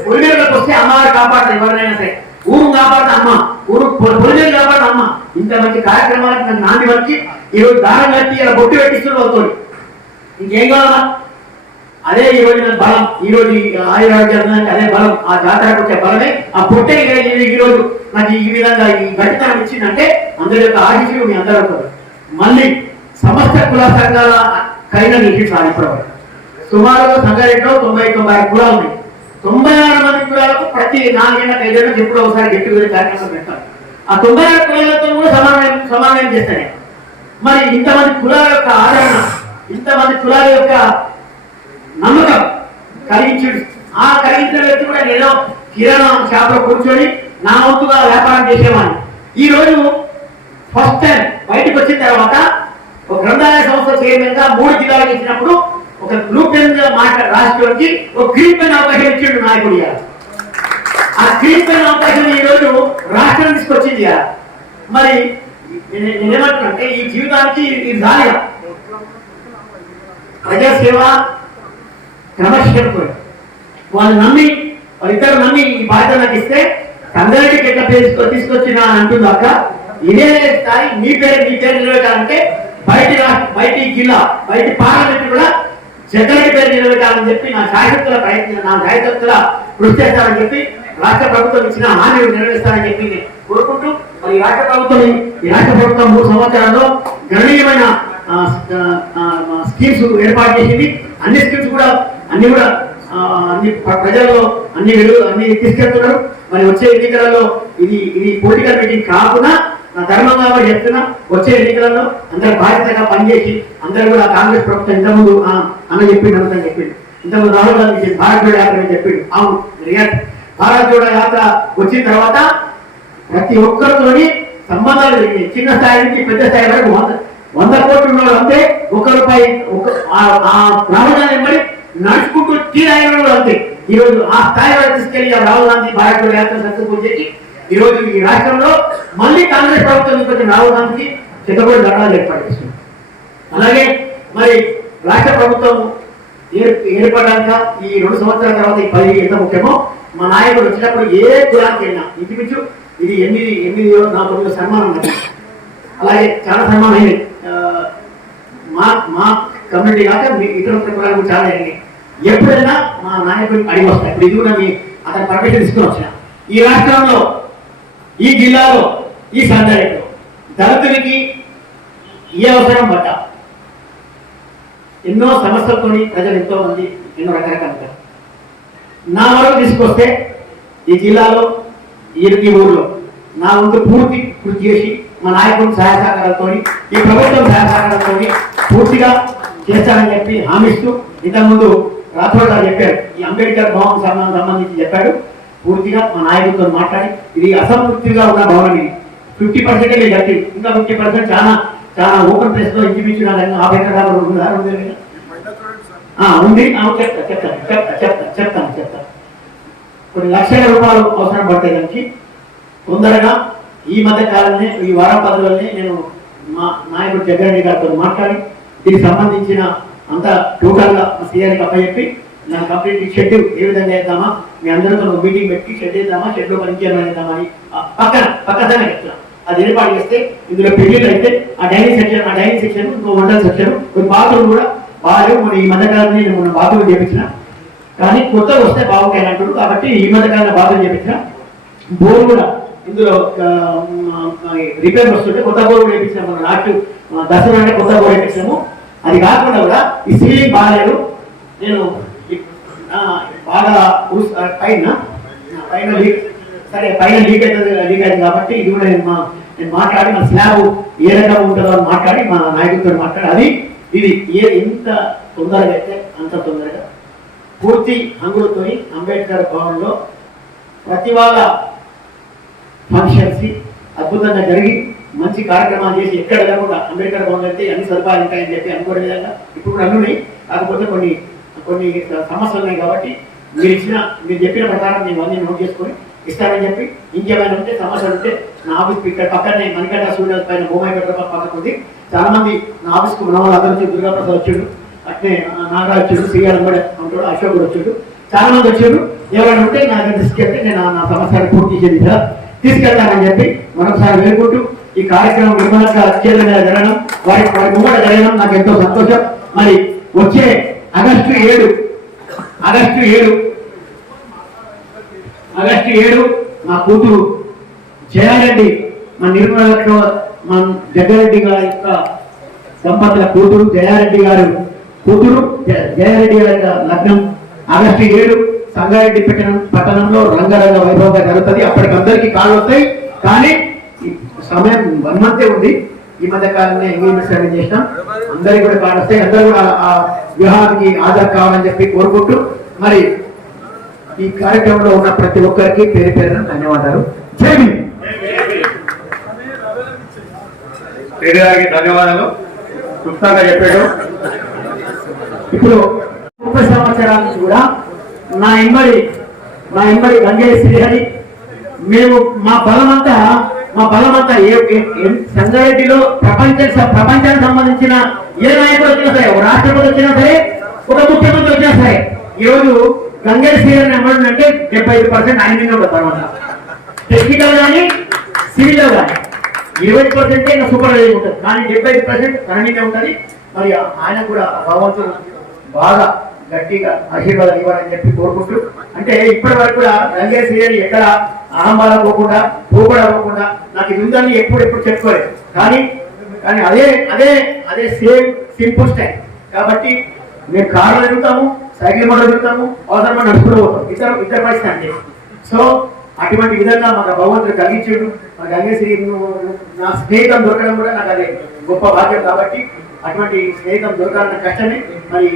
పొలిమేరులకు వస్తే అమ్మవారు కాపాడతారు. ఎవరినైనా సరే ఊరు కాపాడుతా అమ్మ, ఊరు పొలిమేరు కాపాడుతా అమ్మ. ఇంత మంచి కార్యక్రమాలకు నన్ను నాంది వచ్చి ఈరోజు దానం కట్టి ఇలా బొట్టు పెట్టిస్తున్నారు అవుతుంది. ఇంకేం కావాలా? అదే ఈ రోజు నాకు బలం. ఈ రోజు ఆయుర్వేదానికి అదే బలం. ఆ జాతరకు వచ్చే బలమే ఆ పొట్టే ఈ రోజు నాకు ఈ విధంగా ఈ గట్టితనం ఇచ్చిందంటే అందరి యొక్క ఆశీస్సులు మీ అందరూ ఉంటారు. మళ్ళీ సమస్త కుల సంఘాల కైనా నిర్మించాలి. ఇప్పటివరకు సుమారుగా సంగారెడ్డిలో 90-95 కులాలు ఉన్నాయి. 96 మంది కులాలకు ప్రతి 4 ఏళ్ళ 5 ఏళ్ళకి ఎప్పుడో ఒకసారి గెట్ టుగెదర్ కార్యక్రమం పెడతారు. ఆ 96 కులాలతో కూడా సమన్వయం చేస్తానే. మరి ఇంతమంది కులాల యొక్క ఆదరణ, ఇంతమంది కులాల యొక్క నమ్మకం కలిగించాడు. ఆ కలిగించిన వ్యక్తి కూడా నేను కిరాణా షాప్ లో కూర్చొని నా వంతుగా వ్యాపారం చేసేవాడిని. ఈ రోజు ఫస్ట్ టైం బయటకు వచ్చిన తర్వాత ఒక గ్రంథాలయ సంస్థ చైర్మన్ గా 3 జిల్లాలకు ఇచ్చినప్పుడు ఒక బ్లూ పెన్ రాష్ట్రానికి ఒక గ్రీన్ పెన్ అవకాశం ఇచ్చిండు నాయకుడు. ఆ గ్రీన్ పెన్ అవకాశం ఈ రోజు రాష్ట్రం తీసుకొచ్చింది. మరి నేనేమంటున్నానంటే ఈ జీవితానికి ఇది దానిగా ప్రజాసేవ క్రమశిక్షణ వాళ్ళు నమ్మి వాళ్ళిద్దరు నమ్మి ఈ బాధ్యత నాకు ఇస్తే సంగారెడ్డికి ఎట్లా తీసుకొచ్చిన అంటుంది అక్క. ఇదే స్థాయి మీ పేరు నిలబెట్టాలంటే బయటి జిల్లా బయటి పార్లమెంట్ కూడా జగన్ పేరు నిలబెట్టాలని చెప్పి నా శాయశక్తుల ప్రయత్నం, నా శాయశక్తుల కృషి చేస్తానని చెప్పి రాష్ట్ర ప్రభుత్వం ఇచ్చిన హామీలు నెరవేర్స్తానని చెప్పి కోరుకుంటూ, మరి ఈ రాష్ట్ర ప్రభుత్వం 3 సంవత్సరాల్లో గణనీయమైన స్కీమ్స్ ఏర్పాటు చేసింది. అన్ని స్కీమ్స్ కూడా అన్ని ప్రజల్లో అన్ని తీసుకెళ్తున్నారు. మరి వచ్చే ఎన్నికలలో ఇది పొలిటికల్ మీటింగ్ కాకుండా నా ధర్మంగా కూడా చెప్తున్నా, వచ్చే ఎన్నికలలో అందరూ బాధ్యతగా పనిచేసి అందరూ కూడా కాంగ్రెస్ ప్రభుత్వం ఇంతకుముందు అన్న చెప్పిండు, అనంతరం చెప్పిండు, ఇంతకుముందు రాహుల్ గాంధీ భారత్ జోడో యాత్ర అని చెప్పిండు. అవును, భారత్ జోడో యాత్ర వచ్చిన తర్వాత ప్రతి ఒక్కరితోని సంబంధాలు జరిగినాయి. చిన్న స్థాయి నుంచి పెద్ద స్థాయి వరకు 100 కోట్లు ఉన్న వాళ్ళు అంతే, రాహుల్ గాంధీ మరి నడుచుకుంటూ తీరాయిన వాళ్ళు అంతే. ఈరోజు ఆ స్థాయి వరకు తీసుకెళ్లి రాహుల్ గాంధీ భారత్ జోడో యాత్ర సక్సెస్ఫుల్ చేసి ఈ రోజు ఈ రాష్ట్రంలో మళ్ళీ కాంగ్రెస్ ప్రభుత్వం తీసుకొచ్చిన రాహుల్ గాంధీకి చెత్తగొడి దండాలు ఏర్పాటు చేస్తుంది. అలాగే మరి రాష్ట్ర ప్రభుత్వం ఏర్పడ్డాక ఈ 2 సంవత్సరాల తర్వాత ఈ 10 ఎంత ముఖ్యమో మా నాయకుడు వచ్చినప్పుడు ఏ కులానికి వెళ్ళినా ఇంచుమించు ఇది 8 సన్మానం ఉంది. అలాగే చాలా సన్మానం అయినాయి. మా కమ్యూనిటీ కాక ఇతర కులాలకు చాలా అయినాయి. ఎప్పుడైనా మా నాయకుడిని అడిగి వస్తాయి. ఇప్పుడు ఇది కూడా అతను పర్మిషన్ తీసుకుని వచ్చిన ఈ రాష్ట్రంలో, ఈ జిల్లాలో, ఈ సందర్భంలో దళితులకి ఏ అవసరం పడ్డా ఎన్నో సమస్యలతో ప్రజలు ఎంతో మంది ఎన్నో రకరకాలుగా నా వరకు తీసుకొస్తే ఈ జిల్లాలో ఈ ఊర్లో నా వంతు పూర్తి కృషి చేసి మా నాయకుడు సహాయ సహకారాలతో ఈ ప్రభుత్వం సహాయ సహకారాలతో పూర్తిగా చేస్తానని చెప్పి హామీస్తూ ఇంతకుముందు రాథోడ్ గారు చెప్పారు, ఈ అంబేద్కర్ భవన్ సంబంధించి చెప్పాడు. పూర్తిగా మా నాయకులతో మాట్లాడి ఇది అసంతృప్తిగా ఉన్న భవనం, ఇది 50% కట్టి ఇంకా 50% చాలా చాలా ఓపెన్ ప్లేస్ లో ఇంచుమించు 50 ఎకరాలు ఉంది. చెప్తాను. కొన్ని లక్షల రూపాయలు అవసరం పడతాయి దానికి. తొందరగా ఈ మధ్య కాలంలో ఈ వారం 10 రోజులనే నేను మా నాయకుడు జగ్గారెడ్డి గారితో మాట్లాడి దీనికి సంబంధించిన అంతా టోటల్ గా సీఆర్కి అప్పచెప్పి నా కంప్లీట్ షెడ్యూల్ ఏ విధంగా వేద్దామా, మీ అందరితో మీటింగ్ పెట్టి షెడ్ వేద్దామా, షెడ్ లో పనిచేయడం వేద్దామా అని పక్కనే చెప్తాను. అది ఏర్పాటు చేస్తే ఇందులో పెళ్లిళ్ళు అయితే ఆ డైనింగ్ సెక్షన్ ఇంకో వంటల సెక్షన్ కొన్ని బాత్రూమ్ కూడా బాగాలేవు. మన ఈ మధ్యకాలంలో నేను మన బాత్రూమ్ చేపించిన, కానీ కొత్తగా వస్తే బాగుంటాయి అంటారు. కాబట్టి ఈ మధ్యకాలంలో బాత్రూమ్ చేపించిన. బోర్ కూడా ఇందులో రిపేర్ వస్తుంటే కొత్త బోర్ కూడా వేయించాము. మన నాటు దసరా అంటే కొత్త బోర్ వేయించాము. అది కాకుండా కూడా ఈ సీలింగ్ బాగాలేదు. నేను బాగా పైన లీక్ అయింది కాబట్టి ఇది కూడా నేను మాట్లాడి మా స్లాబ్ ఏ రకంగా ఉంటుందో అని మాట్లాడి మా నాయకులతో మాట్లాడి అది ఇది ఎంత తొందరగా అయితే అంత తొందరగా పూర్తి హంగులతో అంబేద్కర్ భవన్లో ప్రతి వాళ్ళ ఫంక్షన్స్ అద్భుతంగా జరిగి మంచి కార్యక్రమాలు చేసి ఎక్కడ లేకుండా అంబేద్కర్ భవన్ అయితే అన్ని సదుపాయాలు ఉంటాయని చెప్పి అనుకోవడం విధంగా ఇప్పుడు కూడా అన్నీ కాకపోతే కొన్ని సమస్యలు ఉన్నాయి. కాబట్టి మీరు చెప్పిన ప్రకారం నేను అన్ని నోట్ చేసుకొని ఇస్తానని చెప్పి ఇంకేమైనా ఉంటే సమస్యలు ఉంటే నా ఆఫీస్ ఇక్కడ పక్కనే మణికంఠ స్టూడియోస్ పైన భూమి పెట్రోల్ పక్కన ఉంది. చాలా మంది నా ఆఫీస్కు మన వాళ్ళు అందరూ దుర్గాప్రసాద్ వచ్చాడు, అట్నే నాగరాజ్ వచ్చాడు, శ్రీగారం కూడా ఉంటాడు, అశోక్ కూడా వచ్చాడు, చాలా మంది వచ్చాడు. ఎవరైనా ఉంటే నా దగ్గర తీసుకెళ్తే నేను నా సమస్యను పూర్తి చేసి తీసుకెళ్తానని చెప్పి మరొకసారి వేడుకుంటూ ఈ కార్యక్రమం నిర్మలంగా జరగడం వారి ముంగట జరగడం నాకు ఎంతో సంతోషం. మరి వచ్చే ఆగస్టు 7 మా కూతురు జయారెడ్డి, మన నిర్మలలో మన జగ్గారెడ్డి గారి యొక్క దంపతుల కూతురు జయారెడ్డి గారి యొక్క లగ్నం ఆగస్టు 7 సంగారెడ్డి పట్టణంలో రంగరంగ వైభవంగా జరుగుతుంది. అప్పటికి అందరికీ కాళ్ళు వస్తాయి, కానీ సమయం 1 month ఉంది. ఈ మధ్య కాలంలో ఎంగేజ్మెంట్స్ అనేది చేసినాం. అందరికీ కూడా కాళ్ళు వస్తాయి. అందరూ కూడా ఆ వివాహానికి హాజరు కావాలని చెప్పి కోరుకుంటూ మరి ఈ కార్యక్రమంలో ఉన్న ప్రతి ఒక్కరికి పేరు పేరున ధన్యవాదాలు. జై భీమ్. ధన్యవాదాలు. క్లుప్తంగా చెప్పాడు. ఇప్పుడు 30 సంవత్సరాల నుంచి కూడా నా ఎంబడి గంగే శ్రీహరి మేము మా బలమంతా సంగారెడ్డిలో ప్రపంచానికి సంబంధించిన ఏ నాయకుడు వచ్చినా సరే, ఒక రాష్ట్రపతి వచ్చినా సరే, ఒక ముఖ్యమంత్రి వచ్చినా సరే, ఈరోజు గంగే శ్రీహరిని ఏమంటే 75% ఆయన మీద ఉంటుంది. తర్వాత టెక్నికల్ కానీ సివిల్ కానీ 20% ఇంకా సూపర్వైజర్ ఉంటుంది, కానీ 75% తన మీదే ఉంటుంది. మరి ఆయన కూడా భగవంతుడు బాగా గట్టిగా ఆశీర్వాదం ఇవ్వాలని చెప్పి కోరుకుంటూ, అంటే ఇప్పటి వరకు కూడా గంగే శ్రీహరి ఎక్కడ ఆరంభాలు పోకుండా నాకు ఇది ఉందని ఎప్పుడు చెప్పుకోలేదు. కానీ అదే సేమ్ సింపుల్ స్టైల్. కాబట్టి మేము కార్లు అడుగుతాము, సైకిల్ మోటార్ తిరుగుతాము, అవసరమైన నడుచుకుంటూ పోతాం. ఇద్దరు పరిస్థితి అంతే. సో అటువంటి విధంగా మాకు భగవంతుడు కలిగించాడు. మన గంగేశ్వరి నా స్నేహితం దొరకడం కూడా నాకు అదే గొప్ప భాగ్యం. కాబట్టి అటువంటి స్నేహితం దొరకాలన్న కష్టమే. మరి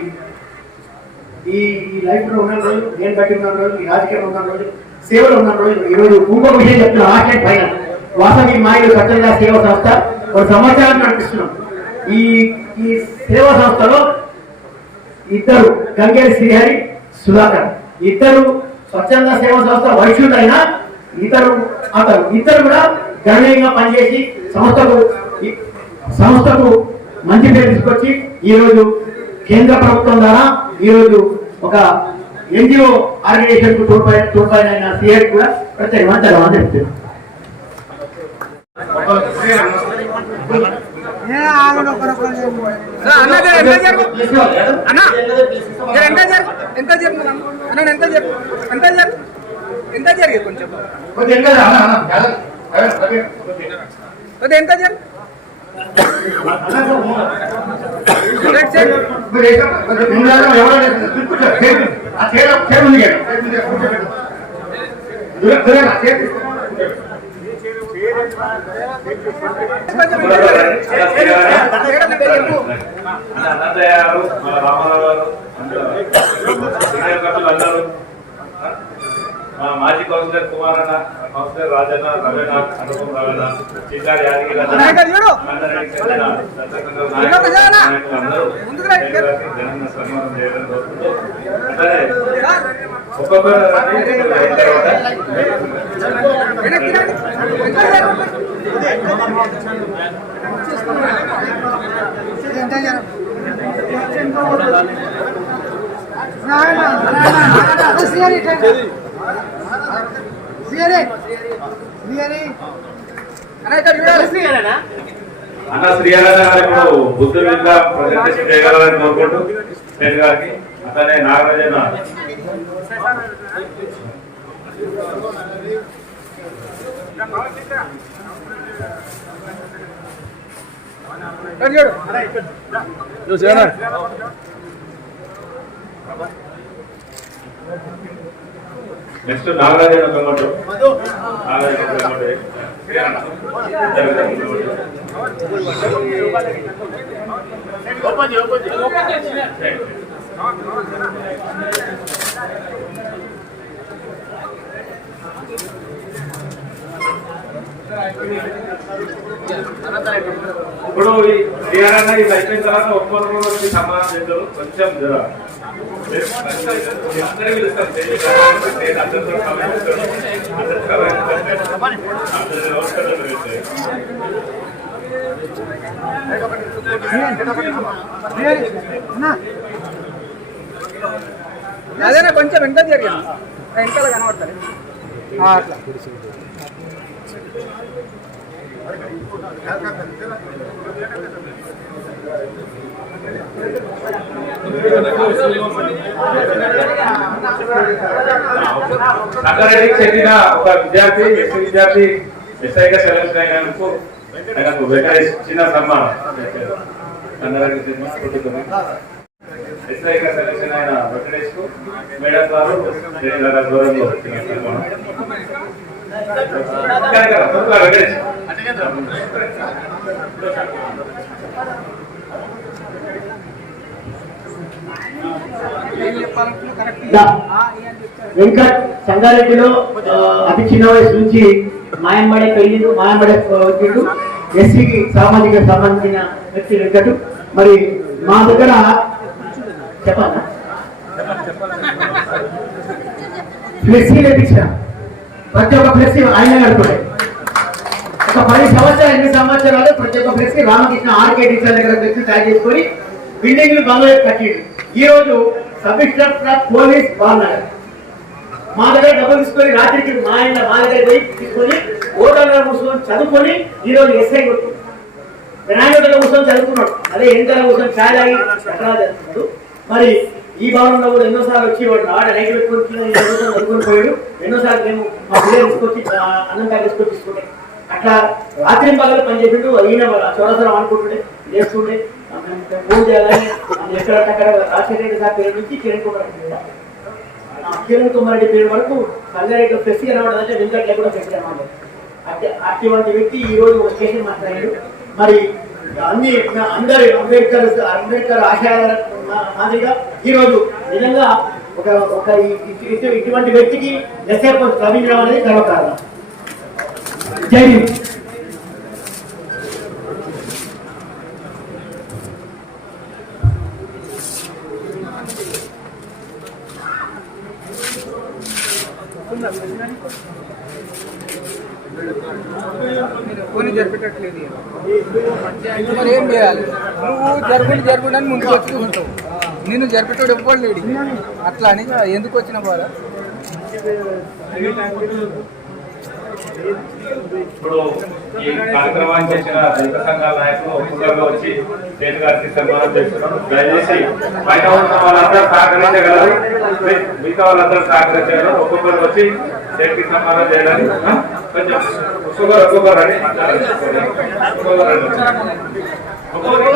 ఈ లైఫ్ లో ఉన్న రోజులు, నేను బట్టి ఉన్న రోజులు, ఈ రాజకీయంలో ఉన్న రోజులు, సేవలో ఉన్న రోజులు. ఈరోజు ఇంకొక విషయం చెప్తున్నా. లాస్ట్ అండ్ ఫైనల్, వాసవి మాయలు స్వచ్ఛంద సేవా సంస్థ ఒక సంవత్సరాన్ని నడిపిస్తున్నాం. ఈ సేవా సంస్థలో ఇద్దరు, గంగేరి శ్రీహరి, సుధాకర్, ఇద్దరు స్వచ్ఛంద సేవా సంస్థ వైద్యులైనా ఇద్దరు కూడా గణనీయంగా పనిచేసి సంస్థకు మంచి పేరు తీసుకొచ్చి ఈరోజు కేంద్ర ప్రభుత్వం ద్వారా ఈరోజు ఒక ఎన్జిఓ ఆర్గనైజేషన్ కు తోడ్పడిన శ్రీహరి కూడా ప్రత్యేకమైన ధన్యవాదాలు చెప్తున్నాను. ఎంత జరిగింది కొంచెం ఎంత జరిగింది అన్నయ్యారు, మన రామారావు గారు, అందరూ మాజీ కౌన్సిలర్ కుమారన్న, కౌన్సిలర్ రాజన్న, రవేణ, అనుపం రవేణ, చిన్నారి యాదగిరి అందరూ జనన్న సన్మానం చేయడం జరుగుతుంది. అంటే ఒక్కొక్కరు అన్న శ్రీహరి ఇప్పుడు బుద్ధుడి మీద ప్రజెంటేషన్ చేయగలరని కోరుకుంటూ స్టేట్ గారికి, అతనే నాగరాజన్న నెక్స్ట్ నాగరాజన్న కమ్మటు ఇప్పుడు శ్రీహరన్న ఇది అయిపోయిన తర్వాత ఒక్కొక్కరికి సమాధానం చేద్దాం. కొంచెం జర అందరూ పిలుస్తాం, అదేనా కొంచెం ఎంత జరిగింది వెనకాల కనబడతారు అట్లా. సంగారెడ్డికి చెందిన ఒక విద్యార్థి, ఎస్సీ విద్యార్థి ఎస్ఐగా సెలెక్షన్ అయినందుకు ఆయనకు చిన్న సన్మానం. సంగారెడ్డికి చెందిన ఎస్ఐగా సెలెక్షన్ అయిన వెంకటేష్ కు మేడం గారు దూరంలో వెంకటేష్ వెంకట్ సంగారెడ్డిలో అతి చిన్న వయసు నుంచి మాయంబడే పెళ్లిండు, మాయంబడే వచ్చిండు. ఎస్సీకి సామాజిక సంబంధించిన వ్యక్తి వెంకట్. మరి మా దగ్గర చెప్పాలా ఫ్లెక్సీ లేపించిన ప్రతి ఒక్క ఫ్లెక్సీ ఆయన కడుతుండే. ఒక 10 సంవత్సరాలు 8 సంవత్సరాలు ప్రతి ఒక్క ఫ్లెక్సీ రామకృష్ణ ఆర్కే టీచర్ దగ్గర ఫ్లెక్సీ తయారు చేసుకొని బిల్డింగ్లు బంగ్లా కట్టిండు. ఈ రోజు సబ్ ఇన్స్పెక్టర్ పోలీస్ బాగున్నారు. మా దగ్గర డబ్బులు తీసుకొని రాత్రికి మా దగ్గర పోయి తీసుకొని ఓటర్లో కూర్చొని చదువుకొని ఈ రోజు ఎస్ఐ కొట్టు వినాయకుడిలో కూర్చొని చదువుకున్నాడు. అదే ఎంతలో కూర్చొని ఛాయ్ తాగి ఎక్కడ చదువుతున్నాడు. మరి ఈ భవనంలో కూడా ఎన్నోసార్లు వచ్చి వాడు ఆడ నైట్ పెట్టుకొని చదువుకొని పోయాడు. ఎన్నోసార్లు మేము మా పిల్లలు తీసుకొచ్చి అన్నం కాయ తీసుకొచ్చి తీసుకుంటే అట్లా రాత్రి పగలు పనిచేసిండు. ఈయన చౌరసరం అనుకుంటుండే చేస్తుండే. ఫోన్ చేయాలని ఎక్కడక్కడ రాజశేఖర సార్ పేరు నుంచి కిరణ్ కుమార్ రెడ్డి పేరు వరకు సంగారెడ్డి ప్రెస్ కనబడదంటే వెంకట్లో కూడా ప్రెస్ కనబడదు. అటువంటి వ్యక్తి ఈ రోజు ఒక స్టేషన్ మాట్లాడాడు. మరి అందరి అంబేద్కర్ ఆశయాల మాదిరిగా ఈరోజు నిజంగా ఒక ఇటువంటి వ్యక్తికి ఎస్ఐ లభించడం అనేది గర్వకారణం. జై హింద్. కొని జరిపేటట్లేదు మరి ఏం చేయాలి? నువ్వు జరుగుని ముందు వచ్చుకుంటావు, నిన్ను జరిపేటోడు ఎప్పుడు లేడు. అట్లా అని ఎందుకు వచ్చిన బాధ? ఇప్పుడు ఈ కార్యక్రమాన్ని చేసిన దళిత సంఘాల నాయకులు ఒక్కొక్కరుగా వచ్చి స్టేట్ గారికి సన్మానం చేస్తున్నారు. దయచేసి బయట ఉన్న వాళ్ళందరూ సహకరించగలరు, మిగతా వాళ్ళందరూ సహకరించగలరు. ఒక్కొక్కరు వచ్చి స్టేట్ కి సన్మానం చేయడానికి కొంచెం ఒక్కొక్కరు రండి. ఒక్కొక్కరు